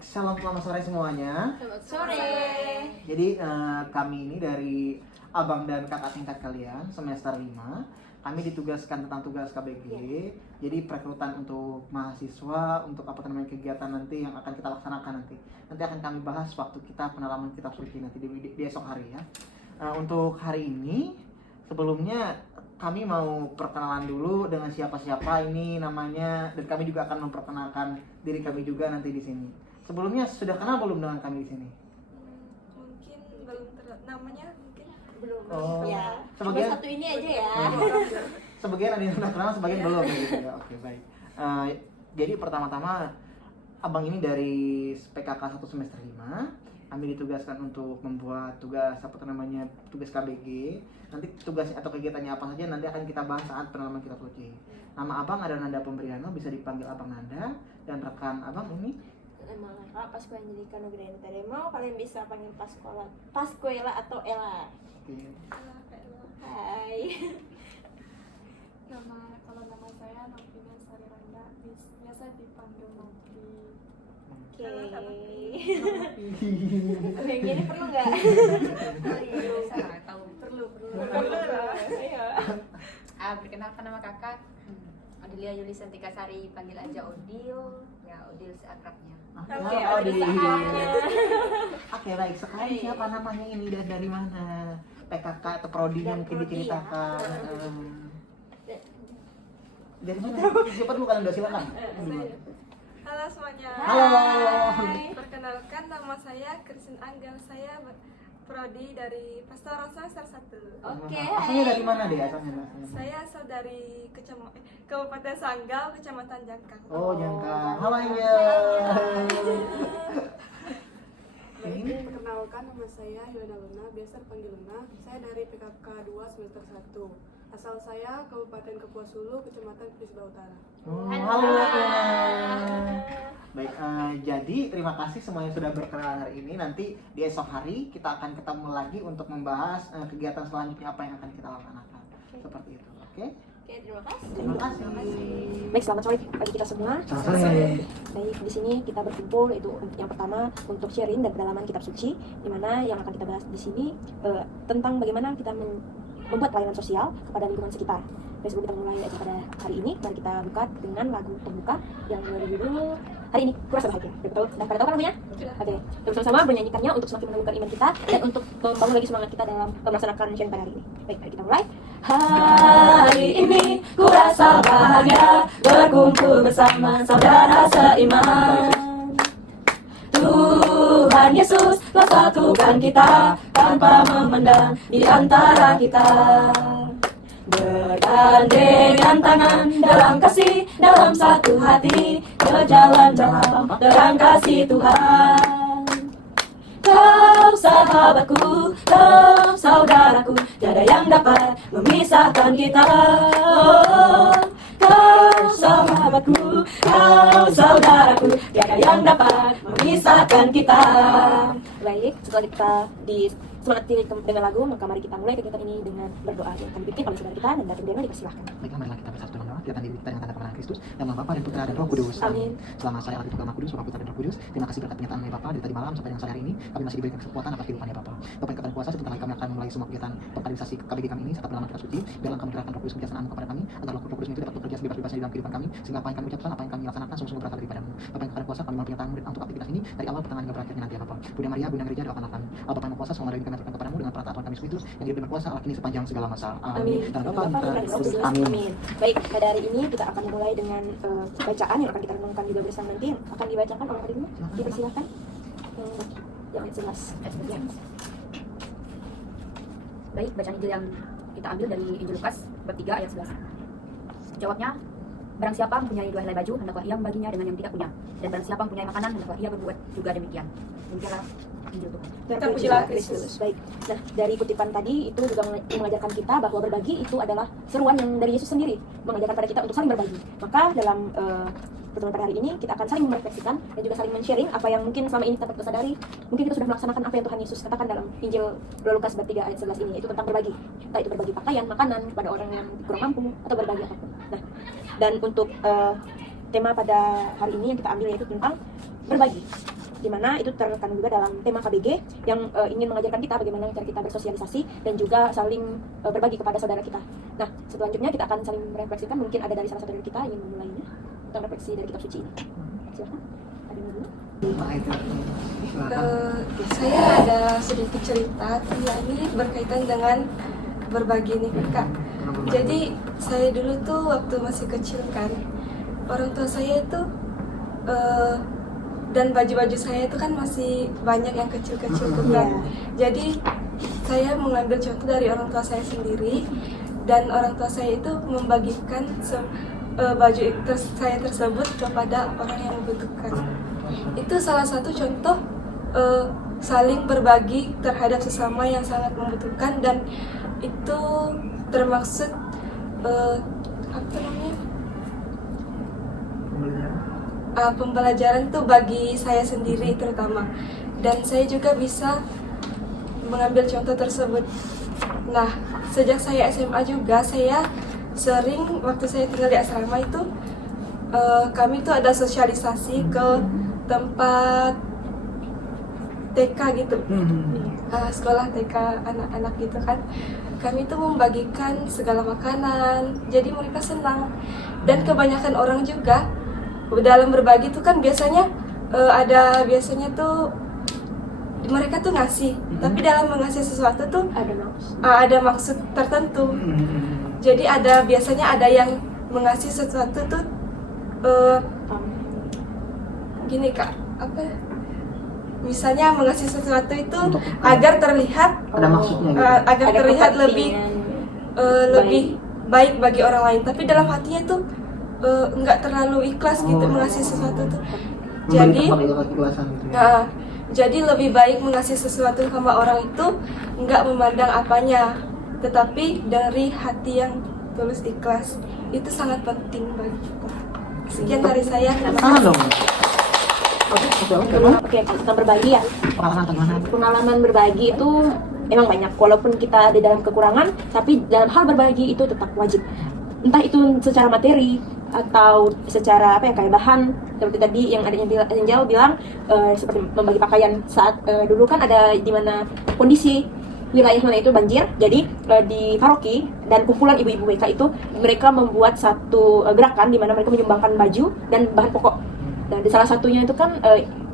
Salam selamat sore semuanya. Selamat sore. Jadi kami ini dari abang dan kakak tingkat kalian semester 5. Kami ditugaskan tentang tugas KBG. Jadi perekrutan untuk mahasiswa untuk apa namanya kegiatan nanti yang akan kita laksanakan nanti. Nanti akan kami bahas waktu kita penalaman kitab suci nanti di esok hari ya. Untuk hari ini sebelumnya kami mau perkenalan dulu dengan siapa-siapa ini namanya, dan kami juga akan memperkenalkan diri kami juga nanti di sini. Sebelumnya sudah kenal belum dengan kami di sini? Mungkin belum namanya mungkin Belum. Oh, Ya. sebagian- Cuma satu ini aja ya. Sebagian ada yang sudah kenal, sebagian belum gitu ya. Oke, baik. Jadi pertama-tama abang ini dari PKK 1 semester 5. Kami ditugaskan untuk membuat tugas tugas KBG. Nanti tugasnya atau kegiatannya apa saja nanti akan kita bahas saat penalaman kitab suci. Nama abang ada Nanda Pembriano, bisa dipanggil Abang Nanda, dan rekan abang ini Nama lengkap Pascuela Angelica Nugraha Teremo. Kalian bisa panggil Pascuela atau Ella. Oke. Hai. kalau nama saya Novina Sari Rangga, biasa dipanggil Novi. Oke. Yang ini perlu nggak? Perlu. Ayo. Perkenalkan nama kakak Odilia Yuli Santika Sari, panggil aja Odil, ya Odil seakrabnya. Oke, Oh, ada di- saatnya. Oke, baik. Sekarang siapa namanya ini dan dari mana? PKK atau prodinya Dan mungkin prodi, diceritakan. ya. Dari mana? Siapa dulu kalian udah silakan. Halo semuanya. Halo. Perkenalkan nama saya Christine Angel. Saya prodi dari Pastoral semester 1. Oke. Asalnya dari mana deh asalnya? Saya asal dari Kabupaten Sanggau, Kecamatan Jangkang. Oh, Jangkang. Halo ya. Ini Perkenalkan, nama saya Hilda Luna, biasa dipanggil Luna. Saya dari PKK 2 semester 1. Asal saya Kabupaten Kapuas Hulu, Kecamatan Prisba Utara. Oh, Halo. halo ya. Baik, jadi terima kasih semuanya sudah berkenalan hari ini. Nanti di esok hari kita akan ketemu lagi untuk membahas kegiatan selanjutnya apa yang akan kita laksanakan. Seperti itu. Oke? Oke, terima kasih. Terima kasih. Baik, selamat sore bagi kita semua. Selamat sore. Baik, di sini kita berkumpul itu yang pertama untuk sharing dan pendalaman kitab suci, di mana yang akan kita bahas di sini tentang bagaimana kita membuat pelayanan sosial kepada lingkungan sekitar. Dan sebelum kita mulai pada hari ini, mari kita buka dengan lagu pembuka yang berjudul Hari Ini Kurasa Bahagia. Betul? Sudah pada tahu kan lagunya? Oke, kita bersama-sama bernyanyikannya untuk semakin menumbuhkan iman kita dan untuk membangun lagi semangat kita dalam melaksanakan sharing pada hari ini. Baik, mari kita mulai. Hari ini ku rasa bahagia berkumpul bersama saudara seiman. Tuhan Yesus telah satukan kita tanpa memandang di antara kita. Bergandengan tangan dalam kasih, dalam satu hati, berjalan dalam terang kasih Tuhan. Kau sahabatku, kau saudaraku, tiada yang dapat memisahkan kita. Oh, kau sahabatku, kau saudaraku, tiada yang dapat memisahkan kita. Baik, setelah kita disemangati dengan lagu, maka mari kita mulai kegiatan ini dengan berdoa yang akan dipimpin oleh saudara kita dan Datuk Deno dipersilahkan. Baiklah, marilah kita bersatu dalam doa. Kita diri kita yang tanda kebenaran Kristus, dalam nama Bapa dan Putra dan Roh Kudus. Amin. Selama saya alat itu Maha Kudus, Bapa Putra dan Roh Kudus. Terima kasih berkat penyertaan Bapa dari tadi malam sampai dengan sore hari ini. Kami masih diberikan kesempatan atas kehidupannya Bapa. Bapa yang kepada kuasa, sebentar lagi kami akan memulai semua kegiatan pengkaderisasi KBG kami ini serta penalaman kitab suci. Biarlah Engkau mencurahkan Roh Kudus kebijaksanaan kepada kami, agar Roh Kudus itu dapat bekerja sebebas-bebasnya di dalam kehidupan kami, sehingga apa yang kami ucapkan, apa yang kami laksanakan sungguh-sungguh berasal daripadamu. Bapa yang kepada kuasa, kami mohon penyertaan-Mu untuk aktivitas ini dari awal pertengahan hingga berakhirnya nanti ya Bapa. Bunda Maria, Bunda Gereja, doakanlah kami. Allah Bapa yang kuasa, semua dari kami aturkan kepadamu dengan perkataan Tuhan kami Yesus Kristus yang hidup dan berkuasa Allah kini sepanjang segala masa. Amin. Dan Bapa dan Putra dan Roh Kudus. Amin. Amin. Baik, pada hari ini kita akan mulai dengan bacaan yang akan kita renungkan juga bersama nanti yang akan dibacakan oleh Adikmu. Dipersilakan. Yang ayat 11. Ya. Baik, bacaan Injil yang kita ambil dari Injil Lukas bab 3 ayat 11. Jawabnya, barang siapa mempunyai 2 helai baju, hendaklah ia membaginya dengan yang tidak punya. Dan barang siapa mempunyai makanan, hendaklah ia berbuat juga demikian. Demikianlah Injil Tuhan. Terpujilah Kristus. Baik. Nah, dari kutipan tadi itu juga mengajarkan kita bahwa berbagi itu adalah seruan yang dari Yesus sendiri, mengajarkan pada kita untuk saling berbagi. Maka dalam pertemuan pada hari ini kita akan saling merefleksikan dan juga saling men-sharing apa yang mungkin selama ini kita sadari. Mungkin kita sudah melaksanakan apa yang Tuhan Yesus katakan dalam Injil Lukas bab 3 ayat 11 ini, itu tentang berbagi. Entah itu berbagi pakaian, makanan kepada orang yang kurang mampu atau berbagi apapun. Nah, dan untuk tema pada hari ini yang kita ambil yaitu tentang berbagi. di mana itu terkandung juga dalam tema KBG yang ingin mengajarkan kita bagaimana cara kita bersosialisasi dan juga saling berbagi kepada saudara kita. Nah, selanjutnya kita akan saling merefleksikan, mungkin ada dari salah satu dari kita yang memulainya tentang refleksi dari kitab suci ini. Silakan. Ada yang dulu? Saya ada sedikit cerita, ini berkaitan dengan berbagi nih Kak. Jadi saya dulu tuh waktu masih kecil kan, orang tua saya itu dan baju-baju saya itu kan masih banyak yang kecil-kecil tuh kan. Jadi saya mengambil contoh dari orang tua saya sendiri, dan orang tua saya itu membagikan baju saya tersebut kepada orang yang membutuhkan. Itu salah satu contoh saling berbagi terhadap sesama yang sangat membutuhkan, dan itu termaksud apa namanya, pembelajaran tuh bagi saya sendiri terutama, dan saya juga bisa mengambil contoh tersebut. Nah, sejak saya SMA juga saya sering, waktu saya tinggal di asrama itu kami tuh ada sosialisasi ke tempat TK gitu, sekolah TK anak-anak gitu kan. Kami tuh membagikan segala makanan, jadi mereka senang. Dan kebanyakan orang juga dalam berbagi tuh kan biasanya biasanya tuh mereka tuh ngasih, tapi dalam mengasih sesuatu tuh ada maksud tertentu. Jadi biasanya ada yang mengasih sesuatu tuh gini Kak, apa? Misalnya mengasih sesuatu itu agar terlihat ada maksudnya gitu. agar terlihat lebih baik bagi orang lain, tapi dalam hatinya tuh nggak terlalu ikhlas gitu mengasih sesuatu tuh. Jadi jadi lebih baik mengasih sesuatu sama orang itu nggak memandang apanya, tetapi dari hati yang tulus ikhlas. Itu sangat penting bagi kita. Sekian dari saya. Oke, tentang berbagi ya. Pengalaman berbagi itu emang banyak. Walaupun kita ada dalam kekurangan, tapi dalam hal berbagi itu tetap wajib. Entah itu secara materi atau secara kayak bahan, seperti tadi yang adanya Angel bilang seperti membagi pakaian saat dulu kan ada di mana kondisi wilayah mana itu banjir. Jadi di paroki dan kumpulan ibu-ibu WK itu mereka membuat satu gerakan di mana mereka menyumbangkan baju dan bahan pokok. Dan di salah satunya itu kan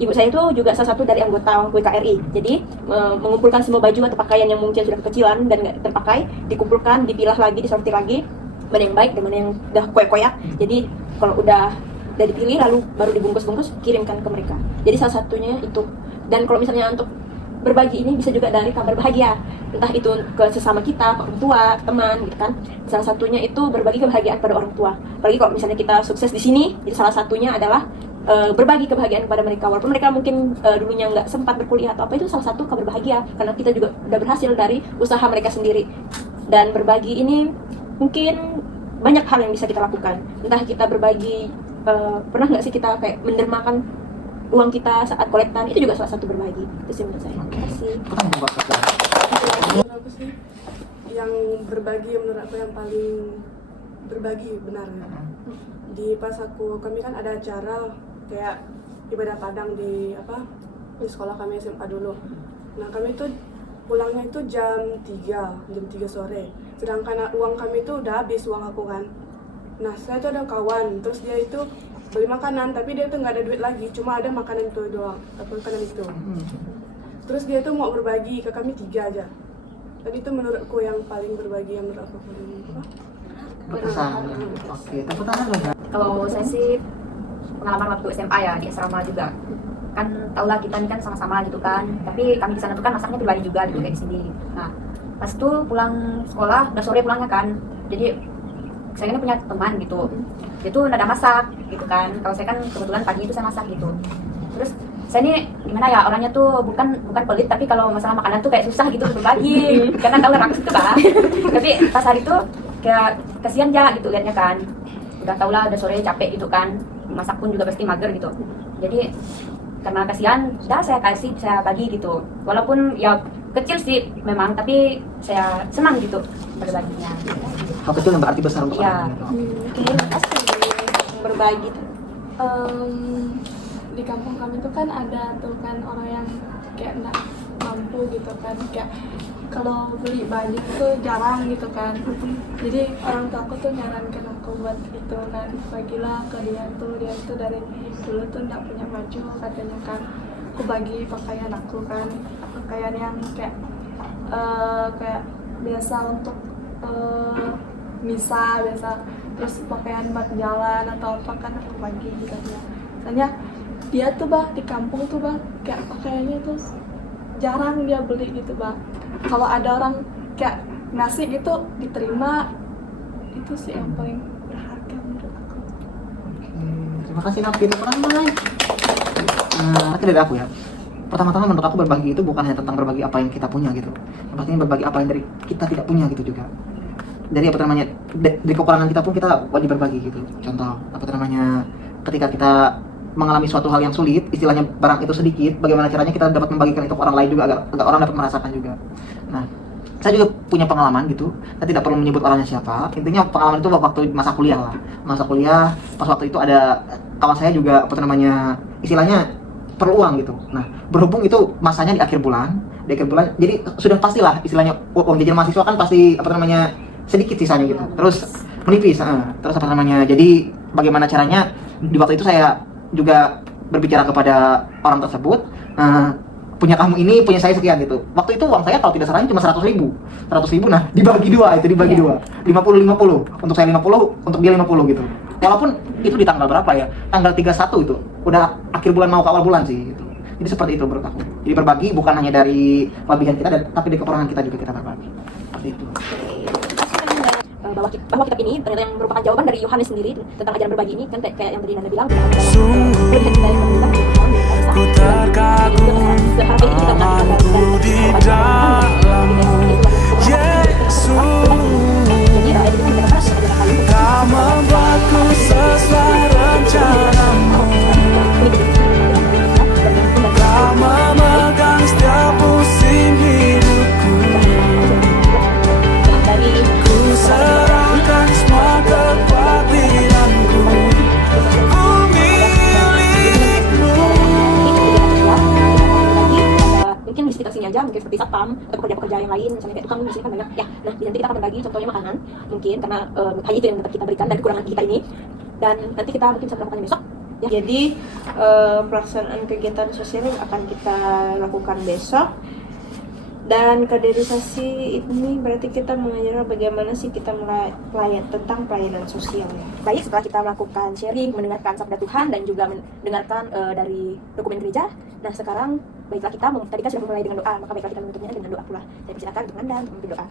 ibu saya itu juga salah satu dari anggota WKRI. Jadi mengumpulkan semua baju atau pakaian yang mungkin sudah kekecilan dan nggak terpakai, dikumpulkan, dipilah lagi, disortir lagi, mana yang baik dan mana yang udah koyak-koyak. Jadi kalau udah dipilih lalu baru dibungkus-bungkus, kirimkan ke mereka. Jadi salah satunya itu. Dan kalau misalnya untuk berbagi ini bisa juga dari kabar bahagia, entah itu ke sesama kita, ke orang tua, teman gitu kan. Salah satunya itu berbagi kebahagiaan pada orang tua. Apalagi kalau misalnya kita sukses di sini, jadi salah satunya adalah berbagi kebahagiaan kepada mereka, walaupun mereka mungkin dulunya nggak sempat berkuliah atau apa, itu salah satu kabar bahagia karena kita juga udah berhasil dari usaha mereka sendiri. Dan berbagi ini mungkin banyak hal yang bisa kita lakukan, entah kita berbagi, pernah nggak sih kita kayak mendermakan uang kita saat kolektan, itu juga salah satu berbagi. Itu sih menurut saya. Terima kasih. Menurut aku sih yang berbagi, menurut aku yang paling berbagi benar ya. Di pas kami kan ada acara kayak ibadah padang di sekolah kami SMA dulu. Nah, kami tuh pulangnya itu jam 3 sore. Sedangkan uang kami itu udah habis, uang aku kan. Nah, saya tuh ada kawan, terus dia itu beli makanan, tapi dia tuh nggak ada duit lagi, cuma ada makanan itu doang, makanan itu. Terus dia tuh mau berbagi ke kami 3 aja. Dan itu menurutku yang paling berbagi, yang menurut aku paling berkesan. Oke, tepuk tangan dong. Kalau saya sih pengalaman waktu SMA ya, di asrama juga. Kan tau lah kita ini kan sama-sama gitu kan. Tapi kami di sana tuh kan masaknya pribadi juga gitu kayak di sini. Nah, pas itu pulang sekolah, udah sore pulangnya kan. Jadi saya kan punya teman gitu. Dia tuh nggak ada masak gitu kan. Kalau saya kan kebetulan pagi itu saya masak gitu. Terus saya ini gimana ya, orangnya tuh bukan pelit, tapi kalau masalah makanan tuh kayak susah gitu berbagi. Karena tahu rakus itu kan. Tapi pas hari itu kayak kasihan ya gitu liatnya kan. Udah tau lah udah sore capek gitu kan, masak pun juga pasti mager gitu. Jadi karena kasihan, saya bagi gitu. Walaupun ya kecil sih memang, tapi saya senang gitu berbaginya. Hal kecil yang berarti besar untuk ya. orang gitu. Terima kasih berbagi. di kampung kami tuh kan ada tuh kan orang yang kayak nggak mampu gitu kan, kayak kalau beli baju tuh jarang gitu kan. Jadi orang tua aku tuh nyarankan aku buat itu, nah bagilah ke dia tuh dari dulu tuh nggak punya baju katanya kan. Aku bagi pakaian aku kan, pakaian yang kayak kayak biasa untuk misa biasa, terus pakaian buat jalan atau apa kan aku bagi gitu ya. Soalnya dia tuh bah di kampung tuh bah kayak pakaiannya tuh jarang dia beli gitu bah. Kalau ada orang kayak ngasih gitu diterima, itu sih yang paling berharga menurut aku. Terima kasih Nafi, itu ramai. Nanti dari aku ya. Pertama-tama menurut aku berbagi itu bukan hanya tentang berbagi apa yang kita punya gitu. Yang pastinya berbagi apa yang dari kita tidak punya gitu juga. Dari apa namanya, dari kekurangan kita pun kita wajib berbagi gitu. Contoh apa namanya, ketika kita mengalami suatu hal yang sulit, istilahnya barang itu sedikit, bagaimana caranya kita dapat membagikan itu ke orang lain juga agar orang dapat merasakan juga. Nah, saya juga punya pengalaman gitu. Saya tidak perlu menyebut orangnya siapa. Intinya pengalaman itu waktu masa kuliah lah. Masa kuliah, pas waktu itu ada kawan saya juga apa namanya, istilahnya perlu uang gitu. Nah, berhubung itu masanya di akhir bulan, jadi sudah pastilah istilahnya uang jajan mahasiswa kan pasti apa namanya sedikit sisanya gitu. Terus menipis, terus apa namanya. Jadi bagaimana caranya di waktu itu saya juga berbicara kepada orang tersebut, punya kamu ini, punya saya sekian gitu. Waktu itu uang saya kalau tidak salah cuma 100.000. Nah dibagi dua, 50-50. Untuk saya 50, untuk dia 50 gitu. Walaupun itu di tanggal berapa ya, tanggal 31 itu udah akhir bulan mau ke awal bulan sih gitu. Jadi seperti itu menurut aku. Jadi berbagi bukan hanya dari kelebihan kita, tapi dari kekurangan kita juga kita berbagi. Seperti itu. Bahwa kitab ini ternyata yang merupakan jawaban dari Yohanes sendiri tentang ajaran berbagi ini kan kayak yang tadi Nanda bilang, Ku terkagum amanku di dalammu, Yesus. Kau membuatku sesuai rencanamu. Kau memegang setiap musim hidupku. Ku serahkan semua kebatilanku. Ku milikmu. mungkin di sekitar sini aja, mungkin seperti satpam atau pekerja-pekerja yang lain, misalnya kayak tukang di sini kan banyak ya. Nah, nanti kita akan berbagi contohnya makanan, mungkin karena hanya itu yang dapat kita berikan dari kekurangan kita ini, dan nanti kita mungkin bisa melakukannya besok ya. Jadi pelaksanaan kegiatan sosial yang akan kita lakukan besok. Dan kaderisasi ini berarti kita mengajar bagaimana sih kita tentang pelayanan sosial. Baik, setelah kita melakukan sharing, mendengarkan sabda Tuhan dan juga mendengarkan dari dokumen gereja, nah sekarang baiklah kita tadi kan sudah memulai dengan doa, maka baiklah kita menutupnya dengan doa pula. Saya persilakan untuk Anda untuk berdoa.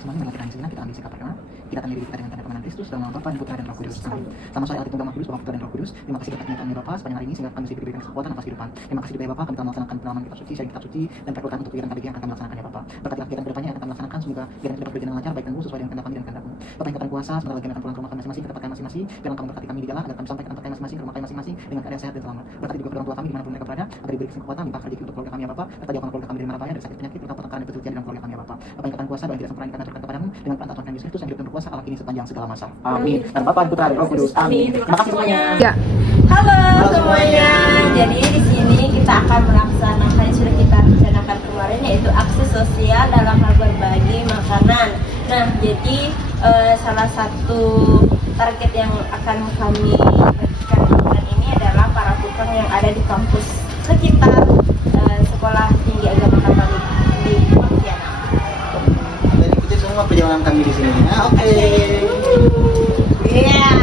Semuanya adalah kita sejenak, kita ambil sikap pertama, kita tanya diri kita dengan tanda pengenalan Kristus dalam nama Bapa dan Putra dan Roh Kudus. Amin. Sama saya Alkitab Maha Kudus, Bapa Putra dan Roh Kudus. Terima kasih atas kenyataannya Bapa sepanjang hari ini sehingga kami diberikan kekuatan dan kehidupan. Terima kasih juga ya Bapa, kami telah melaksanakan pendalaman kitab suci, sharing kitab suci dan perekrutan untuk kegiatan KBG yang akan melaksanakannya Bapa. Berkati kegiatan kedepannya yang akan melaksanakan, semoga kiranya dapat berjalan lancar baik dan sesuai dengan kehendak kami dan kehendak-Mu. Bapak yang katakan kuasa, sebentar lagi akan pulang ke rumah kami masing-masing, ke tempat kami masing-masing. Biarlah Engkau memberkati kami di jalan agar kami sampai ke tempat kami masing-masing, ke rumah kami masing-masing dengan keadaan sehat dan selamat. Berkati juga kedua orang tua kami dimanapun mereka berada, agar diberi kekuatan, limpahkan rezeki untuk keluarga kami ya Bapa. Serta jauhkan keluarga kami dari mara bahaya, dari sakit penyakit, luka petaka dan penyakit dalam keluarga kami ya Bapa. Bapak yang katakan kuasa, Bapak yang tidak sempurna yang kami aturkan kepadamu dengan perantara Tuhan Yesus Kristus yang hidup dan berkuasa Allah kini sepanjang segala masa. Amin. Dan Bapa dan Putra dan Roh Kudus. Amin. Terima kasih semuanya. Ya. Halo semuanya. Jadi di sini kita akan melaksanakan yang sudah kita rencanakan kemarin, yaitu aksi sosial dalam hal berbagi makanan. Nah, jadi salah satu target yang akan kami bagikan makanan ini adalah para tukang yang ada di kampus sekitar Sekolah Tinggi Agama Katolik di Pontianak. Dan ikuti semua perjalanan kami di sini. Oke. Iya.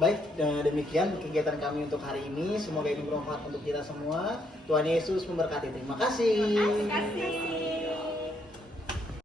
Baik, demikian kegiatan kami untuk hari ini. Semoga ini bermanfaat untuk kita semua. Tuhan Yesus memberkati. Terima kasih. Terima kasih.